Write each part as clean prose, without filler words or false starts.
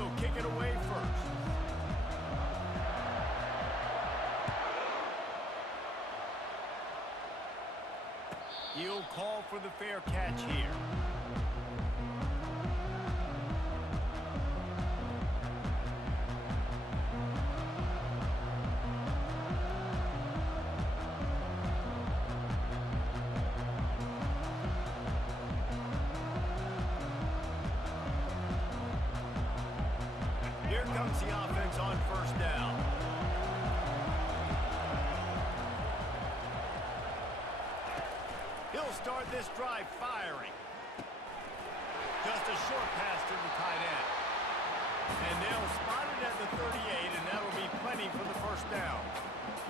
will kick it away first. He'll call for the fair catch here. Here comes the offense on first down. He'll start this drive firing. Just a short pass to the tight end. And they'll spot it at the 38, and that'll be plenty for the first down.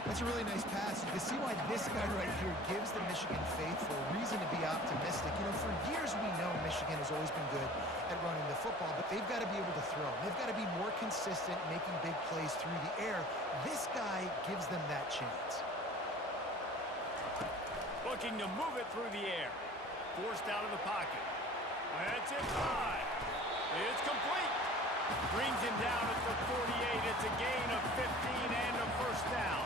That's a really nice pass. You can see why this guy right here gives the Michigan faithful a reason to be optimistic. You know, for years we know Michigan has always been good at running the football, but they've got to be able to throw. They've got to be more consistent making big plays through the air. This guy gives them that chance. Looking to move it through the air. Forced out of the pocket. That's it high. It's complete. Brings him down at the 48. It's a gain of 15 and a first down.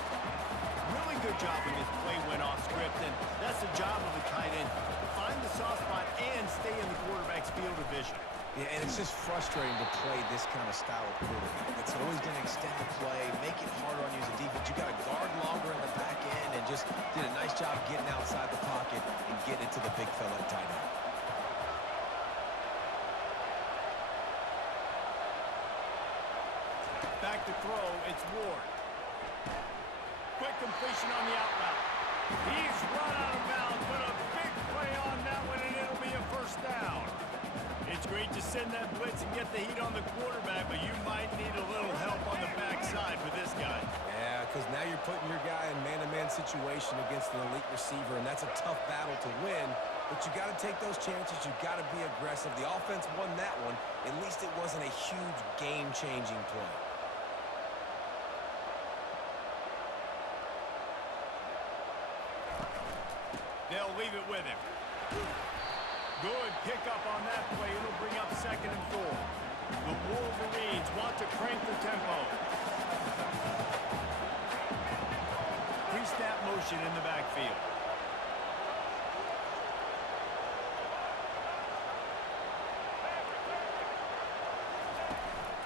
Really good job when this play went off script, and that's the job of the tight end. To find the soft spot and stay in the quarterback's field of vision. Yeah, and it's just frustrating to play this kind of style of quarterback. It's always going to extend the play, make it harder on you as a defense. You got to guard longer in the back end, and just did a nice job getting outside the pocket and getting it to the big fella at tight end. Back to throw, it's Ward. Quick completion on the out route. He's run out of bounds, but a big play on that one, and it'll be a first down. It's great to send that blitz and get the heat on the quarterback, but you might need a little help on the backside with this guy. Yeah, because now you're putting your guy in man-to-man situation against an elite receiver, and that's a tough battle to win. But you got to take those chances. You got to be aggressive. The offense won that one. At least it wasn't a huge game-changing play. They'll leave it with him. Good pickup on that play. It'll bring up 2nd and 4. The Wolverines want to crank the tempo. Pre-snap motion in the backfield.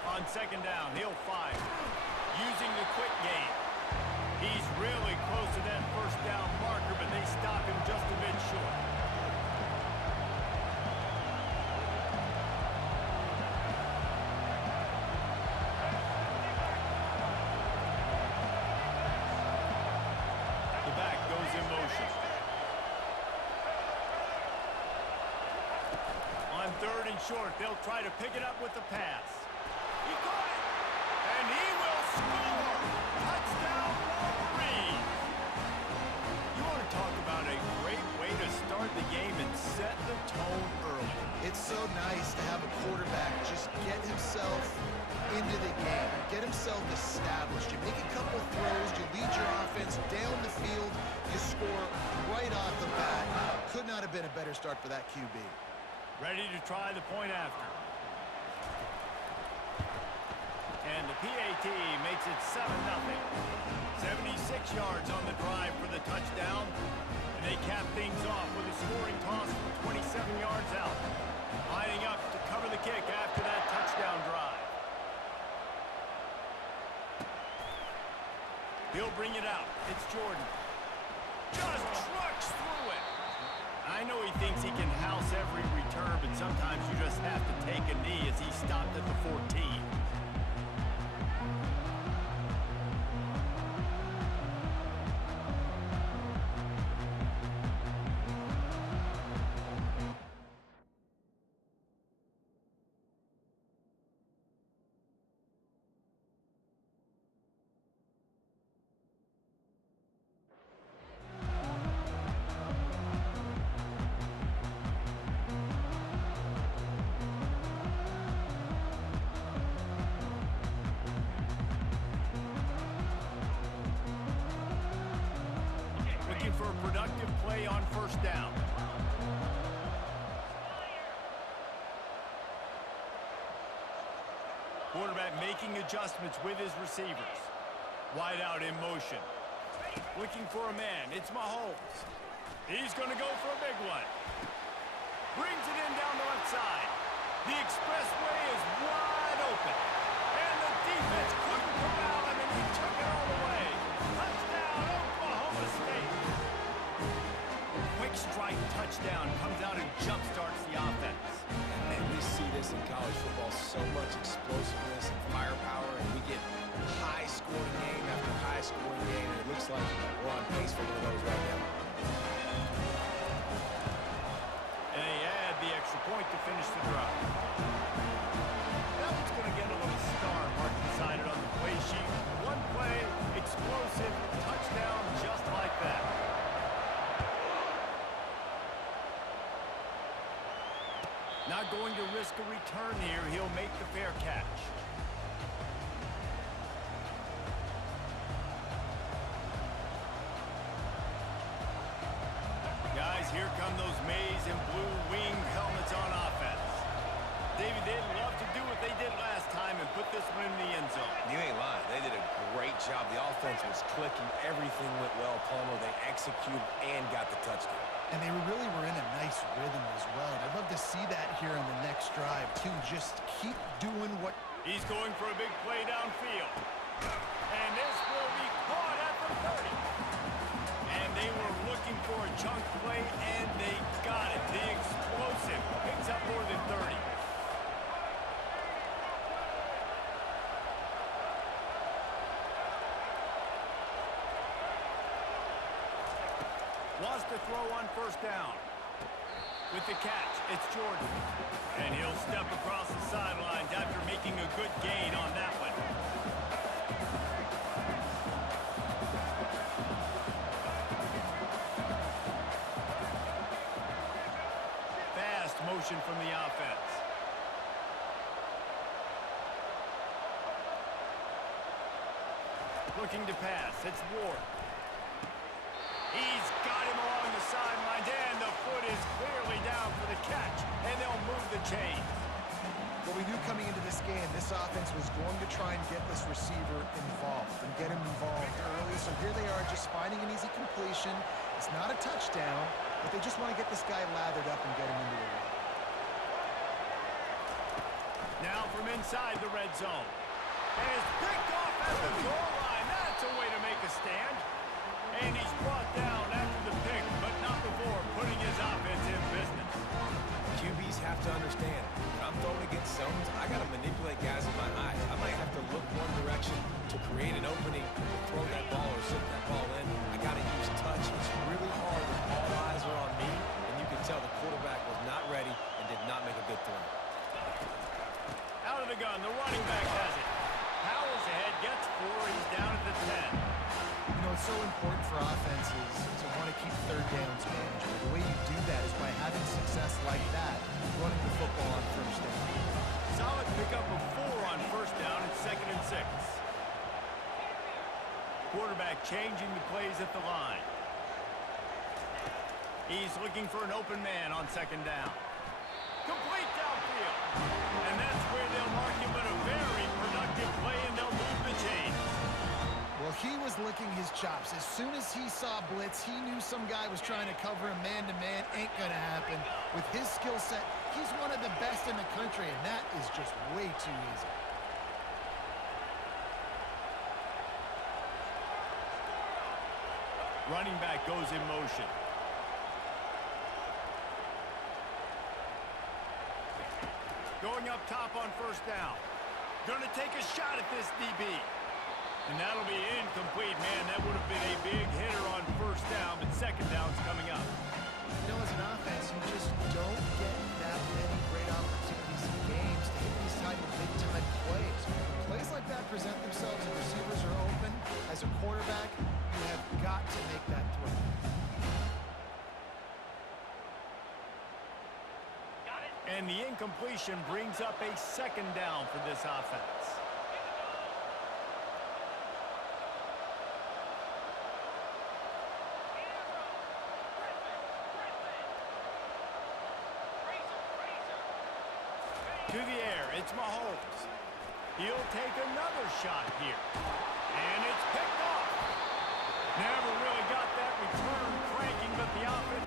On 2nd down, he'll fire. Using the quick game. He's really close to that first down marker, but they stop him just a bit short. The back goes in motion. On 3rd and short, they'll try to pick it up with the pass. He caught it! And he will score! Touchdown, Wolverines! You want to talk about a great way to start the game and set the tone early. It's so nice to have a quarterback just get himself into the game, get himself established. You make a couple throws, you lead your offense down the field, you score right off the bat. Could not have been a better start for that QB. Ready to try the point after. And the PAT makes it 7-0. 76 yards on the drive for the touchdown. And they cap things off with a scoring toss from 27 yards out. Lining up to cover the kick after that touchdown drive. He'll bring it out. It's Jordan. Just trucks through it. I know he thinks he can house every return, but sometimes you just have to take a knee as he stopped at the 14. Play on first down. Quarterback making adjustments with his receivers. Wide out in motion. Looking for a man. It's Mahomes. He's going to go for a big one. Brings it in down the left side. The expressway is wide open. And the defense couldn't corral him, and he took it all the way. Touchdown, Oklahoma State. Quick strike touchdown comes out and jump-starts the offense. And we see this in college football, so much explosiveness and firepower, and we get high-scoring game after high-scoring game, and it looks like we're on pace for one of those right now. And they add the extra point to finish the drive. That one's going to get a little star mark decided on the play sheet. One play, explosive, touchdown, just like that. Not going to risk a return here. He'll make the fair catch. Guys, here come those maize and blue winged helmets on offense. David, they'd love to do what they did last time and put this one in the end zone. You ain't lying. They did a great job. The offense was clicking. Everything went well, Palmer. They executed and got the touchdown. And they really were in a nice rhythm as well. And I'd love to see that here on the next drive, too. Just keep doing what... He's going for a big play downfield. And this will be caught at the 30. And they were looking for a chunk play, and they got it. The explosive picks up more than 30. Wants to throw on first down. With the catch, it's Jordan. And he'll step across the sidelines after making a good gain on that one. Fast motion from the offense. Looking to pass, it's Ward. He's got him along the sidelines, and the foot is clearly down for the catch, and they'll move the chains. What we knew coming into this game, this offense was going to try and get this receiver involved and get him involved early. So here they are just finding an easy completion. It's not a touchdown, but they just want to get this guy lathered up and get him into the ring. Now from inside the red zone. And it's picked off at the goal line. That's a way to make a stand. And he's brought down after the pick, but not before putting his offense in business. QBs have to understand, when I'm throwing against zones, I got to manipulate guys with my eyes. I might have to look one direction to create an opening, to throw that ball or sit that ball in. I got to use touch. It's really hard when all eyes are on me, and you can tell the quarterback was not ready and did not make a good throw. Out of the gun, the running back has it. Powell's ahead, gets 4, he's down at the 10. You know, it's so important for offenses to want to keep third downs manageable. The way you do that is by having success like that, running the football on first down. Solid pickup of 4 on first down and 2nd and 6. Quarterback changing the plays at the line. He's looking for an open man on 2nd down. Complete downfield. And that's where they'll mark him, but a very productive play, and they'll move the chains. Well, he was licking his chops. As soon as he saw blitz, he knew some guy was trying to cover him man-to-man. Ain't gonna happen. With his skill set, he's one of the best in the country, and that is just way too easy. Running back goes in motion. Going up top on first down. Gonna take a shot at this DB. And that'll be incomplete, man. That would have been a big hitter on first down, but 2nd down's coming up. You know, as an offense, you just don't get that many great opportunities in games to hit these type of big-time plays. When plays like that present themselves and receivers are open, as a quarterback, you have got to make that throw. And the incompletion brings up a 2nd down for this offense. To the air, it's Mahomes. He'll take another shot here. And it's picked off. Never really got that return cranking, but the offense...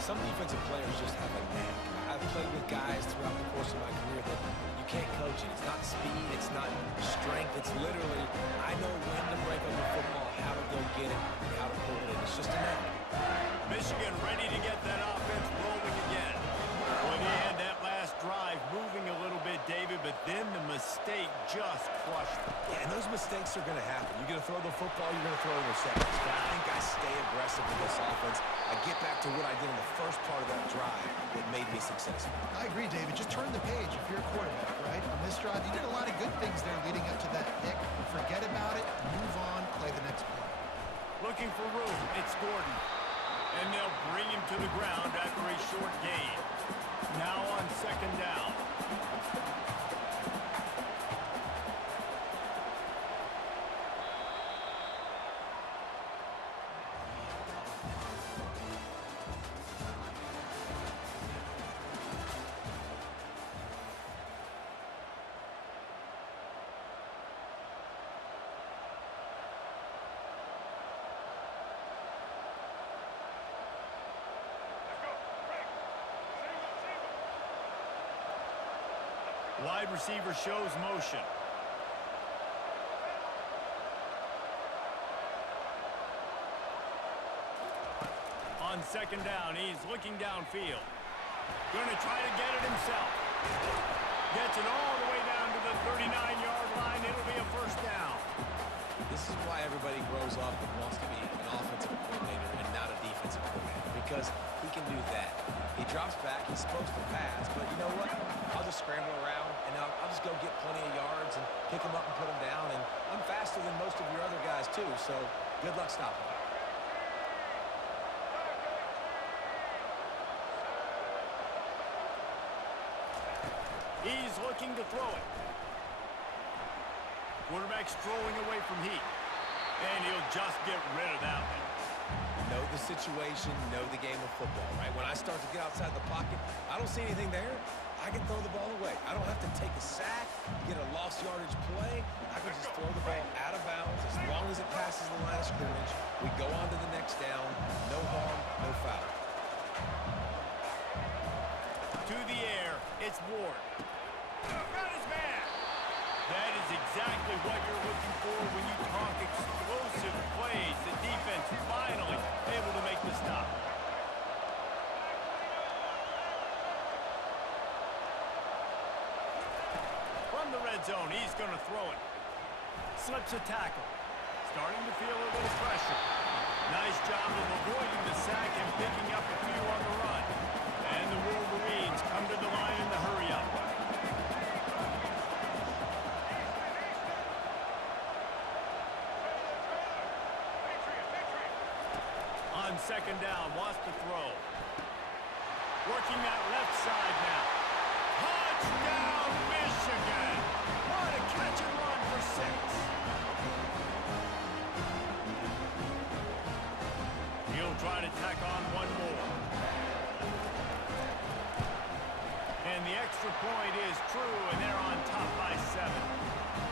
Some defensive players just have a knack. I've played with guys throughout the course of my career that you can't coach it. It's not speed, it's not strength. It's literally, I know when to break up the football, how to go get it, and how to pull it in. It's just a knack. Michigan ready to get that offense rolling again. Well, he had that last drive moving a little bit, David, but then the mistake just crushed him. Yeah, and those mistakes are going to happen. You're going to throw the football, you're going to throw interceptions. But I think I stay aggressive with this offense. I get back to what I did in the first part of that drive that made me successful. I agree, David. Just turn the page if you're a quarterback, right? On this drive, you did a lot of good things there leading up to that pick. Forget about it, move on, play the next play. Looking for room, it's Gordon. And they'll bring him to the ground after a short gain. Now on second down. Wide receiver shows motion. On second down, he's looking downfield. Going to try to get it himself. Gets it all the way down to the 39-yard line. It'll be a first down. This is why everybody grows up and wants to be an offensive coordinator and not a defensive coordinator, because he can do that. He drops back, he's supposed to pass, but you know what? I'll just scramble around, and I'll just go get plenty of yards and pick them up and put them down, and I'm faster than most of your other guys, too, so good luck stopping me. He's looking to throw it. Quarterback's throwing away from heat, and he'll just get rid of that one. Know the situation, know the game of football, right? When I start to get outside the pocket, I don't see anything there. I can throw the ball away. I don't have to take a sack, get a lost yardage play. I can just throw the ball out of bounds. As long as it passes the line of scrimmage, we go on to the next down. No harm, no foul. To the air, it's Ward. Got his man. That is exactly what you're looking for when you talk explosive plays. The defense finally able to make the stop. From the red zone, he's going to throw it. Slips a tackle. Starting to feel a little pressure. Nice job of avoiding the sack and picking up a few on the run. And the Wolverines come to the line in the hurry-up. On second down, wants to throw. Working that left side now. Touchdown, Michigan! What a catch and run for 6. He'll try to tack on one more. And the extra point is true, and they're on top by 7.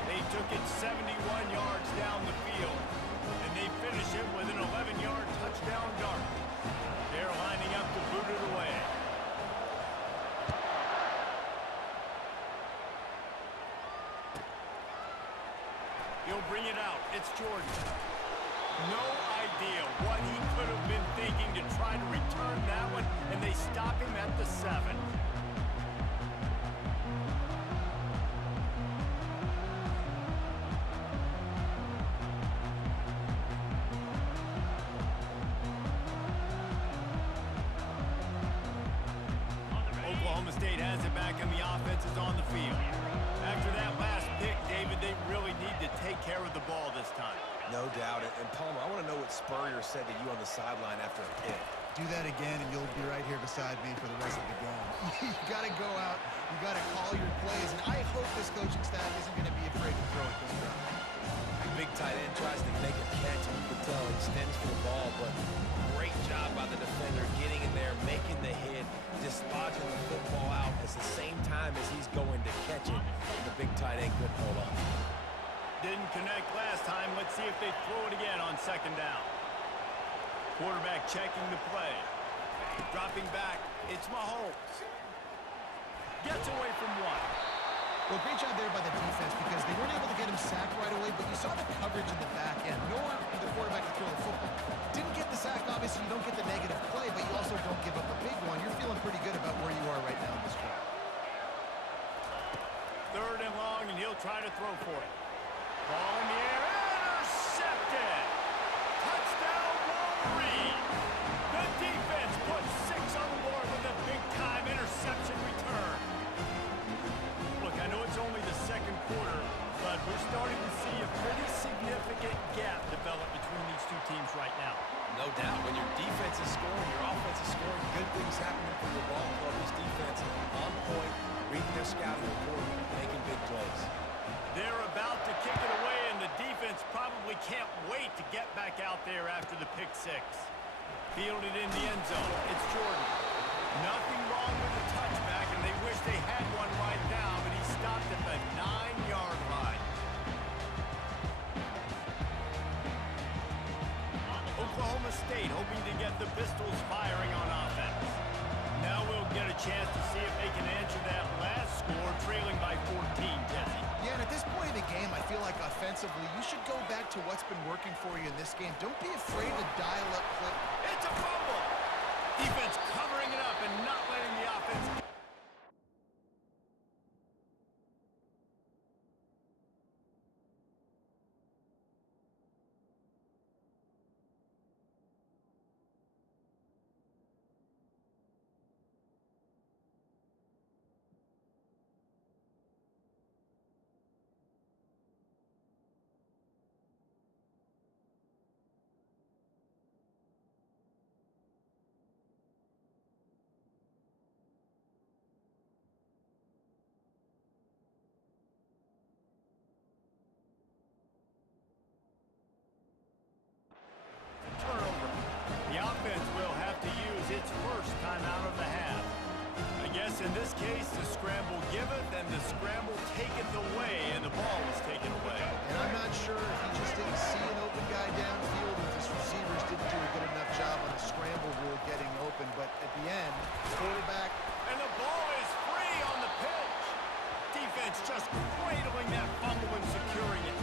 They took it 71 yards down the field, and they finish it with an 11-yard touchdown dart. They're lining up to boot it away. He'll bring it out. It's Jordan. No idea what he could have been thinking to try to return that one, and they stop him at the 7. Oklahoma State has it back, and the offense is on the field. After that last pick, David, they really need to take care of the ball this time. No doubt. And Palmer, I want to know what Spurrier said to you on the sideline after a pick. Do that again, and you'll be right here beside me for the rest of the game. You got to go out. You got to call your plays, and I hope this coaching staff isn't going to be afraid to throw it this round. Big tight end tries to make a catch, and you can tell he extends for the ball, but great job by the defender getting in there, making the hit, dislodging the football out at the same time as he's going to catch it. And the big tight end couldn't hold on. Didn't connect last time. Let's see if they throw it again on second down. Quarterback checking the play. Dropping back. It's Mahomes. Gets away from one. Well, great job there by the defense because they weren't able to get him sacked right away, but you saw the coverage in the back end. Nor the quarterback to throw the football. Didn't get the sack, obviously you don't get the negative play, but you also don't give up a big one. You're feeling pretty good about where you are right now in this drive. Third and long, and he'll try to throw for it. Ball in the air, intercepted! Touchdown, Wolverine! The defense puts 6 on the board with a big-time interception return. Look, I know it's only the second quarter, but we're starting to see a pretty significant gap develop between these two teams right now. No doubt. When your defense is scoring, your offense is scoring, good things happening for your ball club. This defense on point, reading their scouting report, making big plays. They're about to kick it away, and the defense probably can't wait to get back out there after the pick six. Fielded in the end zone. It's Jordan. Nothing wrong with the touchback, and they wish they had one right now, but he stopped at the 9-yard line. Oklahoma State hoping to get the Pistols firing on offense. Now we'll get a chance to see if they can answer that last score, trailing by 14, Jesse. Yeah, and at this point in the game, I feel like offensively, you should go back to what's been working for you in this game. Don't be afraid to dial up play. It's a fumble! Defense covering it up and not letting the offense... turnover. The offense will have to use its first time out of the half. I guess in this case, the scramble giveth and the scramble taketh away, and the ball was taken away. And I'm not sure if he just didn't see an open guy downfield or if his receivers didn't do a good enough job on the scramble rule getting open. But at the end, quarterback... And the ball is free on the pitch. Defense just cradling that fumble and securing it.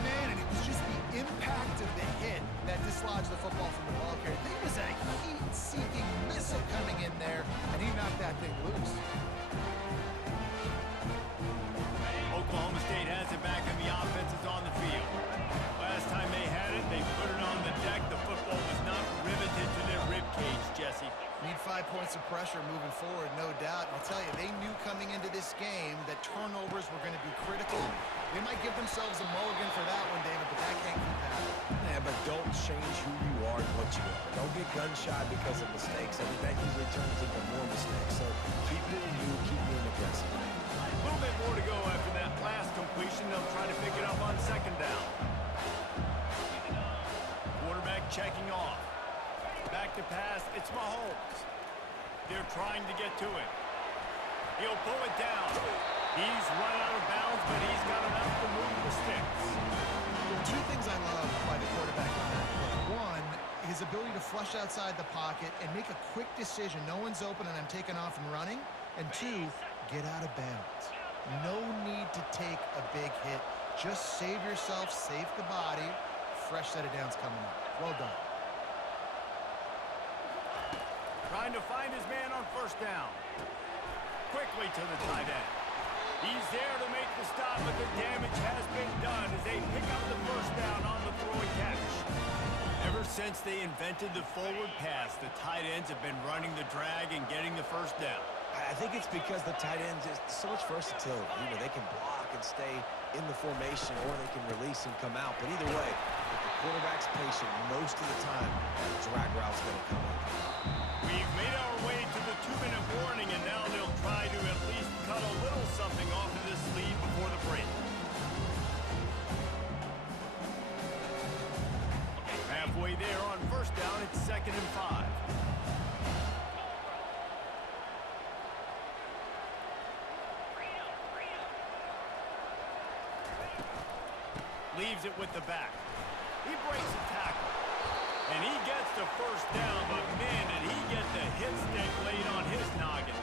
Man, and it was just the impact of the hit that dislodged the football from the ball carrier. There was a heat-seeking missile coming in there, and he knocked that thing loose. Oklahoma State has it back, and the offense is on the field. Last time they had it, they put it on the deck. The football was not riveted to their ribcage, Jesse. Need 5 points of pressure moving forward, no doubt. And I'll tell you, they knew coming into this game that turnovers were going to be critical. They might give themselves a mulligan for that one, David, but that can't keep happening. Yeah, but don't change who you are and what you are. Don't get gun-shy because of mistakes. I mean, that usually turns into more mistakes. So keep doing you, keep being aggressive. A little bit more to go after that last completion. They'll try to pick it up on second down. Quarterback checking off. Back to pass. It's Mahomes. They're trying to get to it. He'll pull it down. He's run out of bounds, but he's got enough to move the sticks. Well, 2 things I love by the quarterback on that play. One, his ability to flush outside the pocket and make a quick decision. No one's open and I'm taking off and running. And 2, get out of bounds. No need to take a big hit. Just save yourself, save the body. Fresh set of downs coming up. Well done. Trying to find his man on first down. Quickly to the tight end. He's there to make the stop, but the damage has been done as they pick up the first down on the throw and catch. Ever since they invented the forward pass, the tight ends have been running the drag and getting the first down. I I think it's because the tight ends is so much versatility. You know, they can block and stay in the formation, or they can release and come out. But either way, if the quarterback's patient, most of the time, that drag route's going to come in. We've made our way to the 2-minute warning, and now they'll try to at least cut a little something off of this lead before the break. Halfway there on first down, it's 2nd and 5. Leaves it with the back. He breaks a tackle. And he gets the first down, but man, did he get the hit stick laid on his noggin.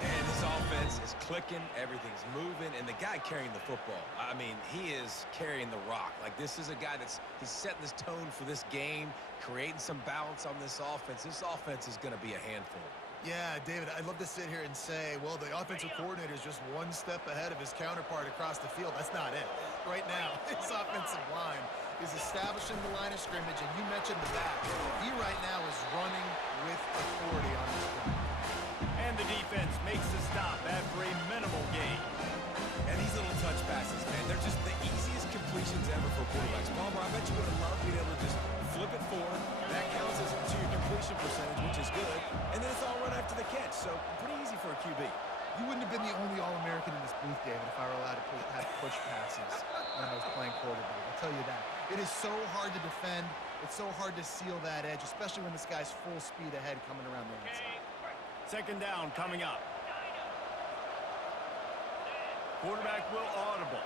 And this offense is clicking, everything's moving, and the guy carrying the football, I mean, he is carrying the rock. Like, this is a guy he's setting this tone for this game, creating some balance on this offense. This offense is going to be a handful. Yeah, David, I'd love to sit here and say, well, the offensive coordinator is just one step ahead of his counterpart across the field. That's not it. Right now, his offensive line is establishing the line of scrimmage, and you mentioned the back. He right now is running with authority on this play. And the defense makes the stop after a minimal gain. And these little touch passes, man, they're just the easiest completions ever for quarterbacks. Palmer, I bet you would have loved being able to just flip it forward. That counts as to your completion percentage, which is good. And then it's all run after the catch, so pretty easy for a QB. You wouldn't have been the only All-American in this booth, David, if I were allowed to have push passes when I was playing quarterback. I'll tell you that. It is so hard to defend. It's so hard to seal that edge, especially when this guy's full speed ahead coming around the inside. 2nd down coming up. Quarterback will audible.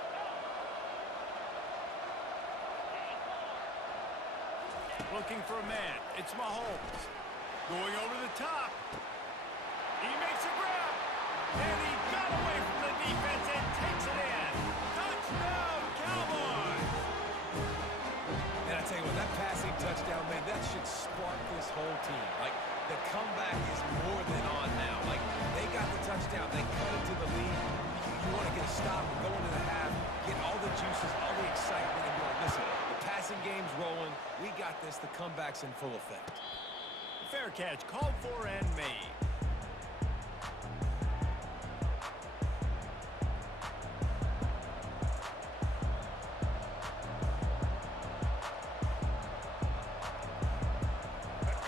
Looking for a man. It's Mahomes. Going over the top. He makes a grab. And he got away from the defense and takes it in. Touchdown, Cowboys! And I tell you what, that passing touchdown, man, that should spark this whole team. Like, the comeback is more than on now. Like, they got the touchdown. They cut it to the lead. You want to get a stop and go into the half, get all the juices, all the excitement, and go, listen, the passing game's rolling. We got this. The comeback's in full effect. Fair catch, called for and made.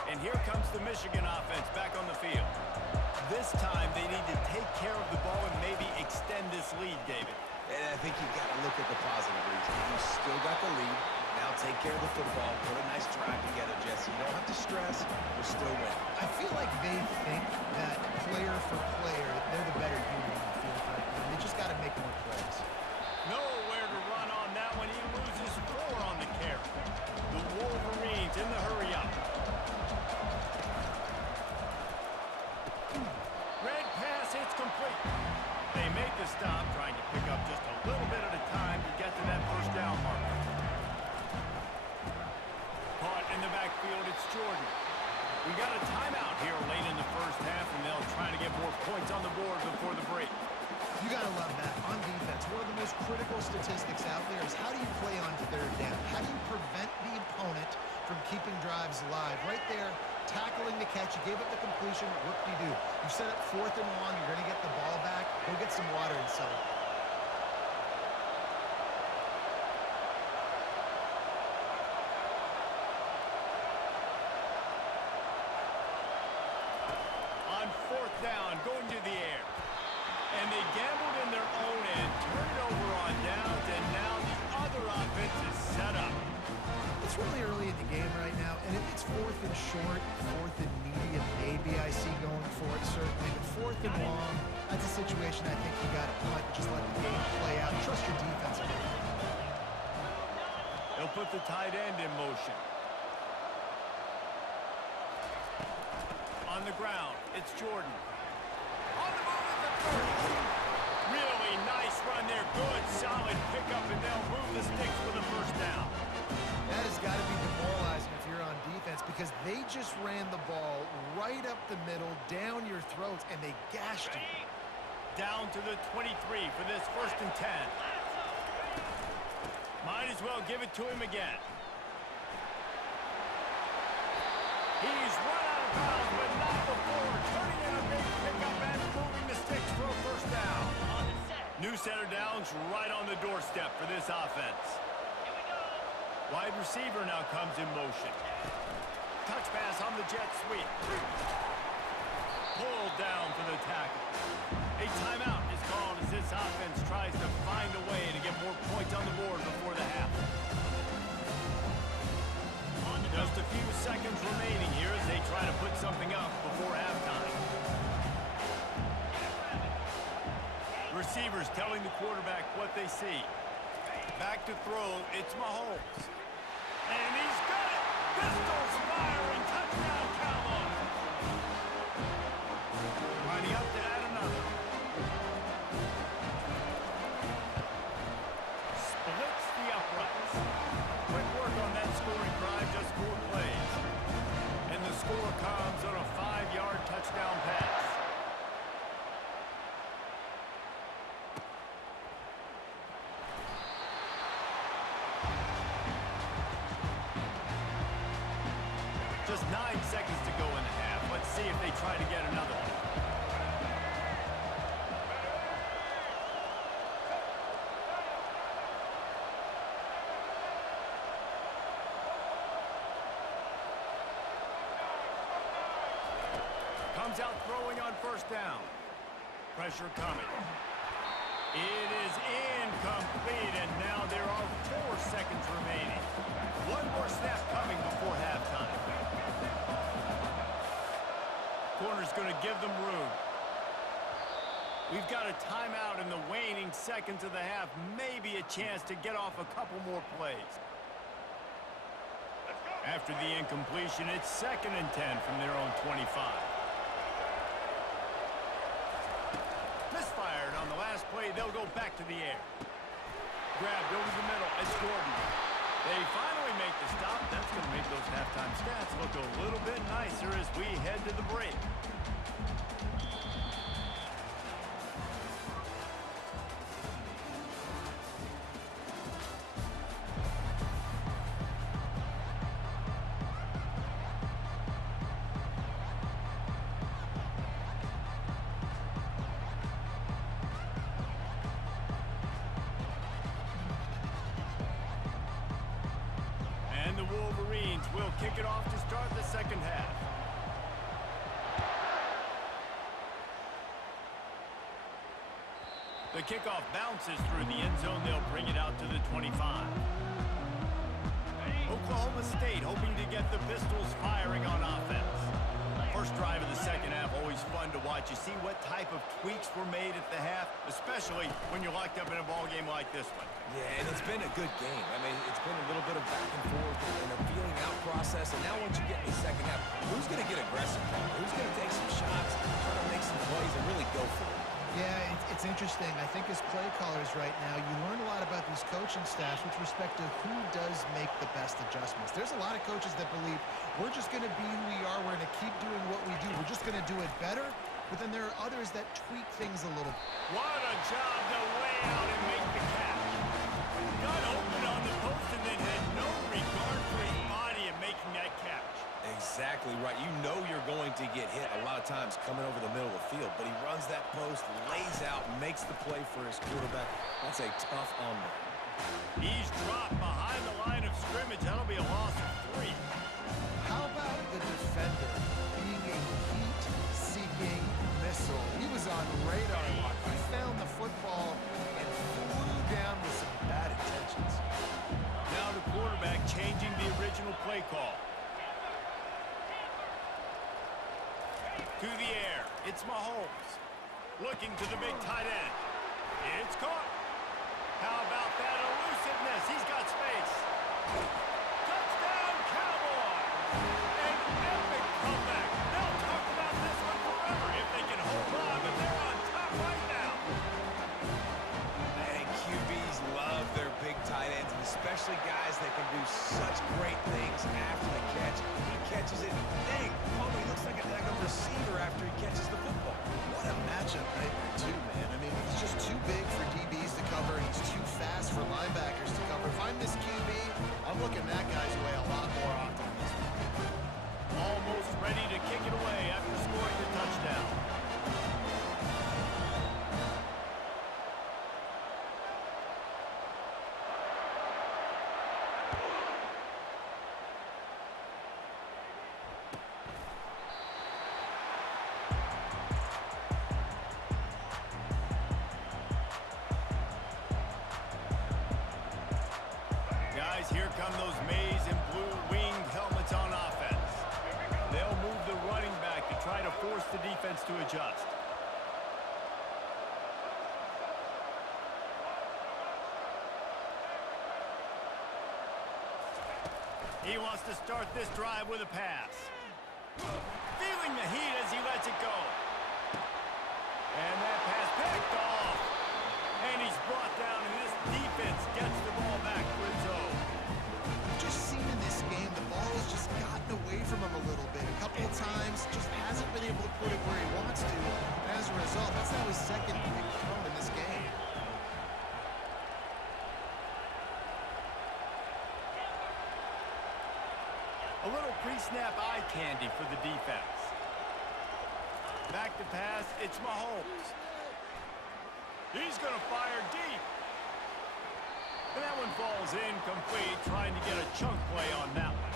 And here comes the Michigan offense back on the field. This time they need to take care of the ball and maybe extend this lead, David. And I think you've got to look at the positive reason. You still got the lead. Now take care of the football. Put a nice drive together, Jesse. You don't have to stress. We're still winning. I feel like they think that player for player, they're the better unit on the field right now. They just got to make more plays. Nowhere to run on that one. He loses 4 on the carry. The Wolverines in the hurry up. Red pass, it's complete. They make the stop, trying to pick up just a little bit at a time to get to that first down marker. Caught in the backfield, it's Jordan. We got a timeout here late in the first half, and they'll try to get more points on the board before the break. You got to love that. On defense, one of the most critical statistics out there is how do you play on 3rd down? How do you prevent the opponent from keeping drives alive? Right there, tackling the catch. You gave up the completion. What do you do? You set up 4th and 1. You're going to get the ball back. Go get some water and settle. On 4th down, going to the air. And they gambled in their own end, turned it over on downs, and now the other offense is set up. It's really early in the game right now, and if it's 4th and short, 4th and medium, maybe I see going for it, certainly. But 4th and long, that's a situation I think you got to punt, just let the game play out. Trust your defense a little bit. They'll put the tight end in motion. On the ground, it's Jordan. On the move at the 30. Really nice run there. Good, solid pickup, and they'll move the sticks for the first down. That has got to be demoralizing if you're on defense because they just ran the ball right up the middle, down your throats, and they gashed you. Down to the 23 for this 1st and 10. Might as well give it to him again. He's run out of bounds, but not before turning in a big pickup and moving moving the sticks for a first down. New center downs right on the doorstep for this offense. Wide receiver now comes in motion. Touch pass on the jet sweep. Pulled down for the tackle. A timeout is called as this offense tries to find a way to get more points on the board before the half. Just a few seconds remaining here as they try to put something up before halftime. Receivers telling the quarterback what they see. Back to throw, it's Mahomes. And he's got it! Pistols firing, touchdown Cowboys! Lining up to add another. Splits the uprights. Quick work on that scoring drive, just 4 plays. And the score comes on a 5-yard touchdown pass. Just 9 seconds to go in the half. Let's see if they try to get another one. Comes out throwing on first down. Pressure coming. It is incomplete, and now there are 4 seconds remaining. One more snap coming before halftime. Corner's going to give them room. We've got a timeout in the waning seconds of the half. Maybe a chance to get off a couple more plays. After the incompletion, it's 2nd and 10 from their own 25. Misfired on the last play. They'll go back to the air. Grabbed over the middle. It's Gordon. They finally make the stop. That's going to make those halftime stats look a little bit nicer as we head to the break. The Wolverines will kick it off to start the second half. The kickoff bounces through the end zone. They'll bring it out to the 25. Oklahoma State hoping to get the Pistols firing on offense. First drive of the second half, always fun to watch. You see what type of tweaks were made at the half, especially when you're locked up in a ball game like this one. Yeah, and it's been a good game. I mean, it's been a little bit of back and forth and a feeling out process. And now once you get in the second half, who's going to get aggressive? Who's going to take some shots, try to make some plays, and really go for it? Yeah, it's interesting. I think as play callers right now, you learn a lot about these coaching staffs with respect to who does make the best adjustments. There's a lot of coaches that believe we're just going to be who we are. We're going to keep doing what we do. We're just going to do it better. But then there are others that tweak things a little. What a job to lay out and make the catch. Got open on the post and then had no regard for his body in making that catch. Exactly right. You know you're going to get hit a lot of times coming over the middle of the field, but he runs that post, lays out, makes the play for his quarterback. That's a tough hombre. He's dropped behind the line of scrimmage. That'll be a loss of 3. How about the defender being a heat-seeking missile? He was on radar lock. He found the football and flew down with some bad intentions. Now the quarterback changing the original play call. To the air, it's Mahomes. Looking to the big tight end. It's caught. How about that elusiveness? He's got space. Touchdown, Cowboys! An epic comeback. They'll talk about this one forever if they can hold on, but they're on top right now. And QBs love their big tight ends, and especially guys that can do such great things after the catch. He catches it. Dang, Palmer looks like a daggone receiver after he catches the football. What a matchup nightmare, too, man. I mean, he's just too big for DBs to cover, and he's too fast for linebackers to cover. If I'm this QB, I'm looking that guy's way a lot more often than this one. Almost ready to kick it away after scoring the touchdown. come those maize and blue winged helmets on offense. They'll move the running back to try to force the defense to adjust. He wants to start this drive with a pass. Feeling the heat as he lets it go. And that pass picked off. And he's brought down, and this defense gets the ball back for its own. Just seen in this game, the ball has just gotten away from him a little bit. A couple of times, just hasn't been able to put it where he wants to. And as a result, that's now his second big throw in this game. A little pre-snap eye candy for the defense. Back to pass, it's Mahomes. He's going to fire deep. And that one falls incomplete, trying to get a chunk play on that one.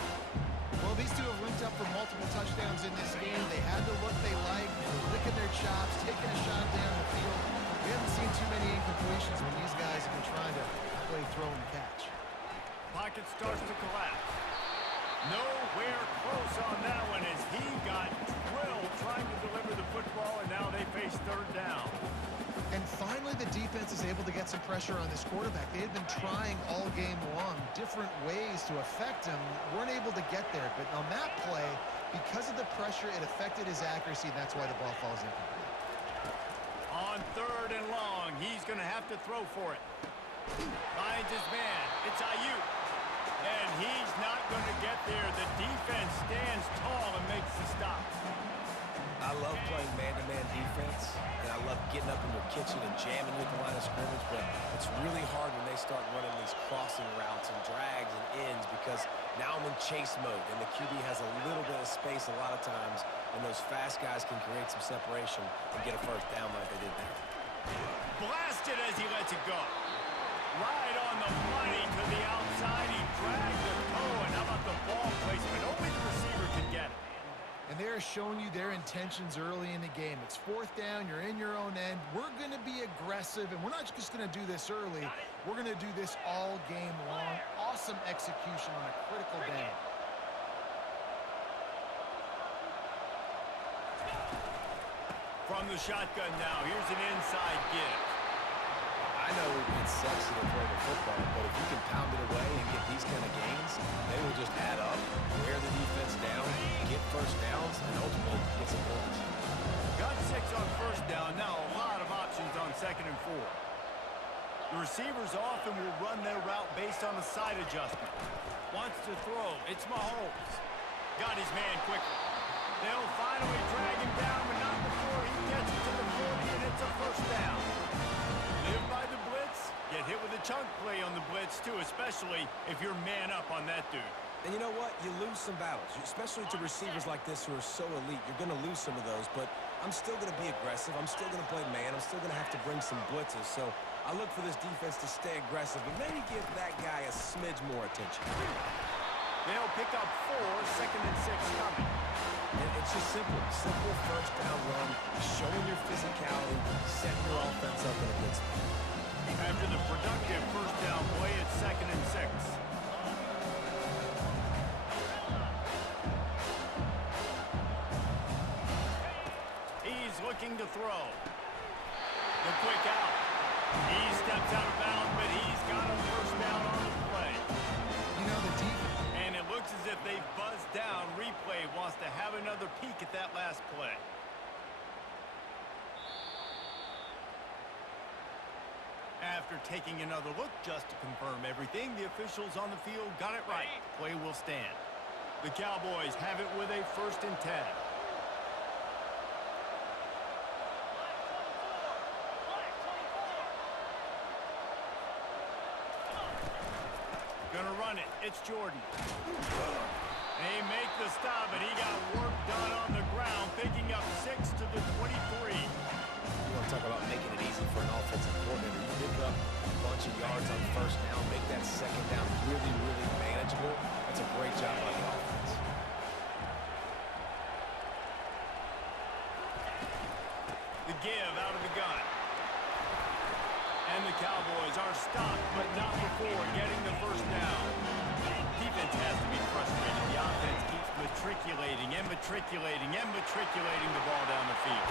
Well, these two have linked up for multiple touchdowns in this game. They had the look they liked, licking their chops, taking a shot down the field. We haven't seen too many incompletions when these guys have been trying to play throw and catch. Pocket starts to collapse. Nowhere close on that one as he got drilled trying to deliver the football, and now they face third down. And finally, the defense is able to get some pressure on this quarterback. They had been trying all game long different ways to affect him. Weren't able to get there. But on that play, because of the pressure, it affected his accuracy, and that's why the ball falls incomplete. On third and long, he's going to have to throw for it. Finds his man. It's Ayuk. And he's not going to get there. The defense stands tall and makes the stop. I love playing man-to-man defense, and I love getting up in your kitchen and jamming with the line of scrimmage, but it's really hard when they start running these crossing routes and drags and ends because now I'm in chase mode, and the QB has a little bit of space a lot of times, and those fast guys can create some separation and get a first down like they did there. Blasted as he lets it go. Right on the money to the outside. He dragged the toe, and how about the ball placement? Only the receiver can get it. And they're showing you their intentions early in the game. It's fourth down. You're in your own end. We're going to be aggressive, and we're not just going to do this early. We're going to do this all game long. Awesome execution on a critical down. From the shotgun now, here's an inside give. I know it's sexy to throw the football, but if you can pound it away and get these kind of gains, they will just add up, wear the defense down, get first downs, and ultimately get some points. Got 6 on first down. Now a lot of options on second and 4. The receivers often will run their route based on a side adjustment. Wants to throw. It's Mahomes. Got his man quickly. They'll finally drag him down, but not before he gets it to the 40, and it's a first down. Live by the blitz, get hit with a chunk play on the blitz too, especially if you're man up on that dude. And you know what? You lose some battles, especially to receivers like this who are so elite. You're going to lose some of those, but I'm still going to be aggressive. I'm still going to play man. I'm still going to have to bring some blitzes. So I look for this defense to stay aggressive, but maybe give that guy a smidge more attention. They'll pick up 4, second and 6 coming. And it's just simple. Simple first down run, showing your physicality, setting your offense up in a good spot. After the productive first down play, it's second and 6. He's looking to throw. The quick out. He steps out of bounds, but he's got a first down on the play. You know, the defense. And it looks as if they've buzzed down. Replay wants to have another peek at that last play. After taking another look just to confirm everything, the officials on the field got it right. Play will stand. The Cowboys have it with a first and 10. Gonna run it. It's Jordan. They make the stop, and he got work done on the ground, picking up 6 to the 23. You want to talk about making it easy for an offensive coordinator. You pick up a bunch of yards on first down, make that second down really, really manageable. That's a great job by the offense. The give out of the gun. And the Cowboys are stopped, but not before getting the first down. defense has to be frustrated. The offense keeps matriculating and matriculating and matriculating the ball down the field.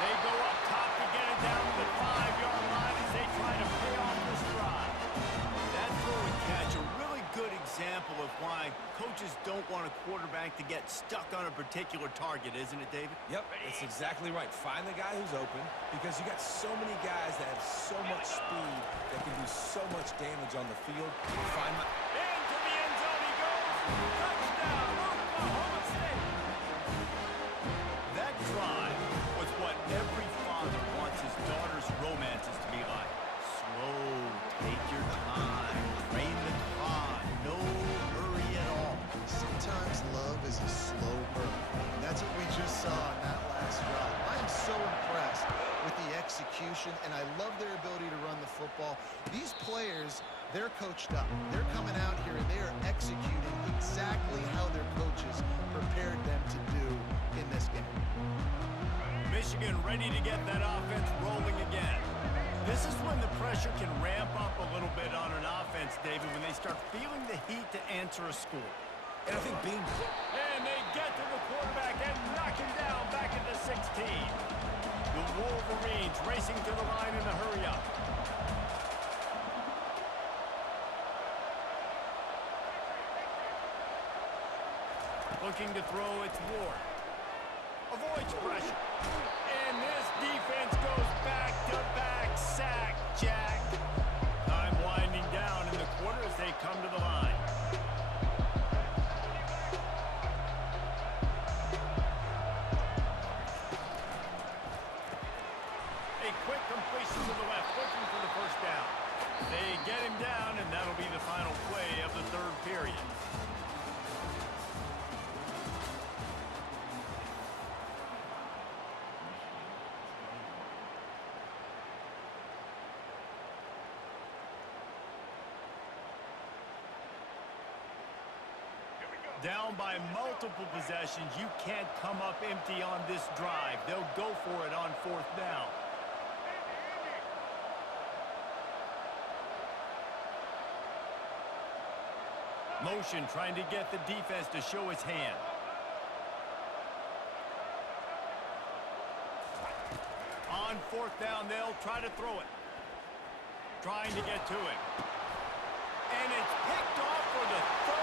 They go up top to get it down to the 5-yard line as they try to pay off this drive. That throw and catch, a really good example of why coaches don't want a quarterback to get stuck on a particular target, isn't it, David? Yep, that's exactly right. Find the guy who's open because you got so many guys that have so much speed that can do so much damage on the field. Find my... Into the end zone he goes. Touchdown, Oklahoma State. That drive was what every father wants his daughter's romances to be like. Slow, take your time, train the clock, no hurry at all. Sometimes love is a slow burn. And that's what we just saw in that last drive. I am so impressed with the execution, and I love their ability to run the football. These players, they're coached up. They're coming out here, and they are executing exactly how their coaches prepared them to do in this game. Michigan ready to get that offense rolling again. This is when the pressure can ramp up a little bit on an offense, David, when they start feeling the heat to answer a score. And I think being... And they get to the quarterback and knock him down back at the 16. The Wolverines racing to the line in a hurry-up. Looking to throw, it's Ward. Avoids pressure. And this defense goes back-to-back sack, Jack. Time winding down in the quarter as they come to the line. A quick completion to the left, looking for the first down. They get him down, and that'll be the final play of the third period. Down by multiple possessions. You can't come up empty on this drive. They'll go for it on fourth down. Motion trying to get the defense to show his hand. On fourth down, they'll try to throw it. Trying to get to him. And it's picked off for the third